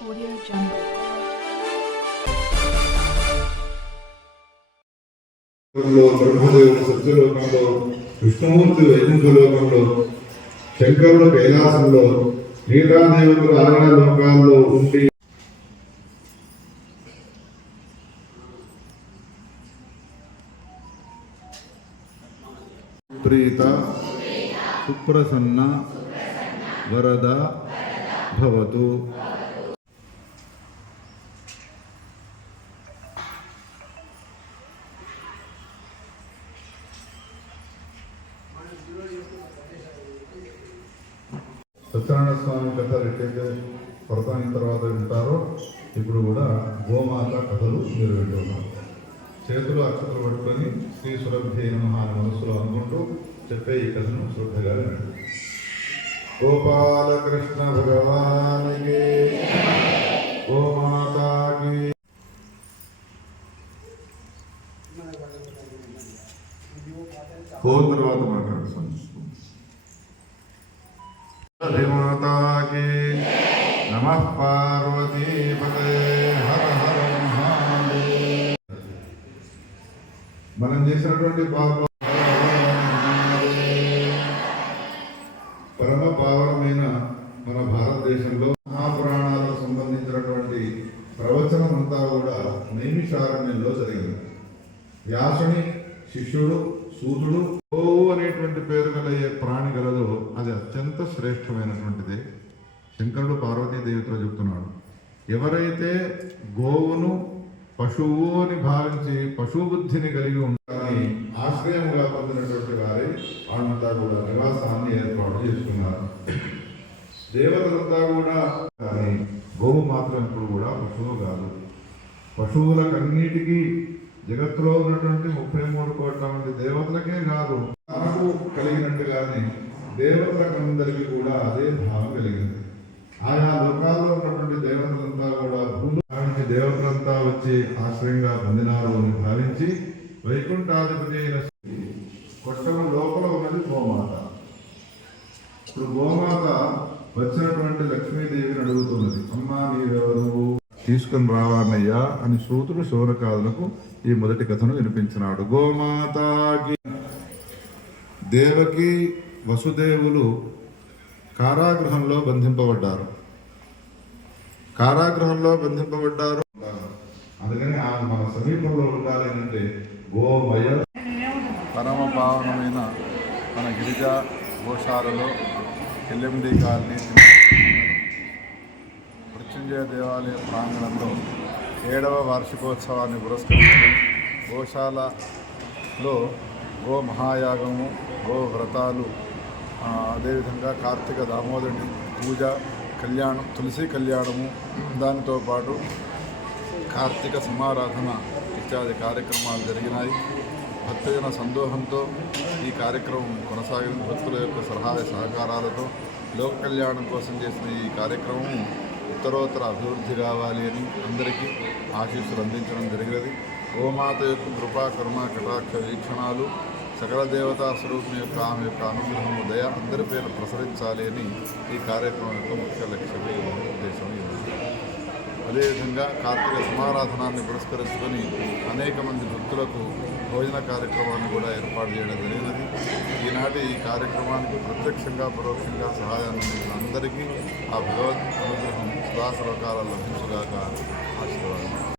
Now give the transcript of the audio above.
Audio Jungle. బ్రహ్మదేవుడు సత్యలోకంలో విష్ణుమూర్తి వైకుంఠలోకంలో శంకరుడు కైలాసంలో నీరాదేవతలు ఆరణ లోకాల్లో ఉండి ప్రీత సుప్రసన్న వరద భవతు సత్యనారాయణ స్వామి కథ ఎట్లయితే వ్రతానికి తర్వాత వింటారో ఇప్పుడు కూడా గోమాత కథలు మీరు వింటున్నారు చేతులు అక్షతలు పట్టుకొని శ్రీ సురభ్య నమ అని మనసులో అనుకుంటూ చెప్పే ఈ కథను శ్రద్ధగా వినండి. గోపాలకృష్ణ భగవానికి గోమాతాకి ఫోన్ తర్వాత మాట్లాడుతున్నాను మాతాకి నమ పార్వతీ హర హర మనం చేసినటువంటి పాప పరమ పావనమైన మన భారతదేశంలో మహాపురాణాలకు సంబంధించినటువంటి ప్రవచనం అంతా కూడా నైమిషారణ్యంలో జరిగింది. వ్యాసుని శిష్యుడు సూతుడు అనేటువంటి పేరు గల ఏ ప్రాణి గలదో అది అత్యంత శ్రేష్టమైనటువంటిది. శంకరుడు పార్వతీదేవితో చెప్తున్నాడు. ఎవరైతే గోవును పశువు అని భావించి పశు బుద్ధిని కలిగి ఉంటారని ఆశ్రయముగా పొందినటువంటి వారి వాళ్ళంతా కూడా నివాసాన్ని ఏర్పాటు చేసుకున్నారు. దేవతలంతా కూడా కానీ గోవు మాత్రం ఇప్పుడు కూడా పశువు కాదు. పశువులకన్నిటికీ జగత్తులో ఉన్నటువంటి ముప్పై మూడు కోట్ల మంది దేవతలకే కాదు మనకు కలిగినట్టుగానే దేవతలకందరికీ కూడా అదే భావం కలిగింది. ఆయా లోకాల్లో ఉన్నటువంటి దేవతలంతా కూడా భూమి భావించి దేవతలంతా వచ్చి ఆశ్రయంగా పొందినారు అని భావించి వైకుంఠాధిపతి అయిన కొట్టం లోపల ఉన్నది గోమాత. ఇప్పుడు గోమాత వచ్చినటువంటి లక్ష్మీదేవిని అడుగుతున్నది అమ్మా నీవెవరు? తీసుకుని రావాలయ్యా అని సూతుడు శౌనకాదులకు ఈ మొదటి కథను వినిపించినాడు. గోమాతాకి దేవకి వసుదేవులు కారాగృహంలో బంధింపబడ్డారు. కారాగృహంలో బంధింపబడ్డారు. అందుకని ఆ మన సమీపంలో ఉండాలి అంటే గోమయ పరమ పావనమైన మన గిరిజ గోశాలలో ఎల్ఎండి కాలనీ మృత్యుంజయ దేవాలయ ప్రాంగణంలో ఏడవ వార్షికోత్సవాన్ని పురస్కరించుకొని గోశాలలో గో మహాయాగము గో వ్రతాలు అదేవిధంగా కార్తీక దామోదరుని పూజ కళ్యాణం తులసి కళ్యాణము దానితో పాటు కార్తీక సమారాధన ఇత్యాది కార్యక్రమాలు జరిగినాయి. భక్తజన సందోహంతో ఈ కార్యక్రమం కొనసాగింది. భక్తుల యొక్క సహాయ సహకారాలతో లోక కళ్యాణం కోసం చేసిన ఈ కార్యక్రమం ఉత్తరోత్తర అభివృద్ధి రావాలి అని అందరికీ ఆశీస్సులు అందించడం జరిగినది. గోమాత యొక్క కృపా కర్మ కటాక్ష వీక్షణాలు సకల దేవతా స్వరూపం యొక్క ఆమె యొక్క అనుగ్రహము దయ అందరి పేరు ప్రసరించాలి అని ఈ కార్యక్రమం యొక్క ముఖ్య లక్ష్యమే. ఉద్దేశం ఇది అదేవిధంగా కార్తీక సమారాధనాన్ని పురస్కరించుకొని అనేక మంది భక్తులకు భోజన కార్యక్రమాన్ని కూడా ఏర్పాటు చేయడం జరిగినది. ఈనాటి ఈ కార్యక్రమానికి ప్రత్యక్షంగా పరోక్షంగా సహాయాన్ని అందించిన అందరికీ ఆ భగవద్ అనుగ్రహం సదాసరకాల లభించగాక. ఆశీర్వాదం.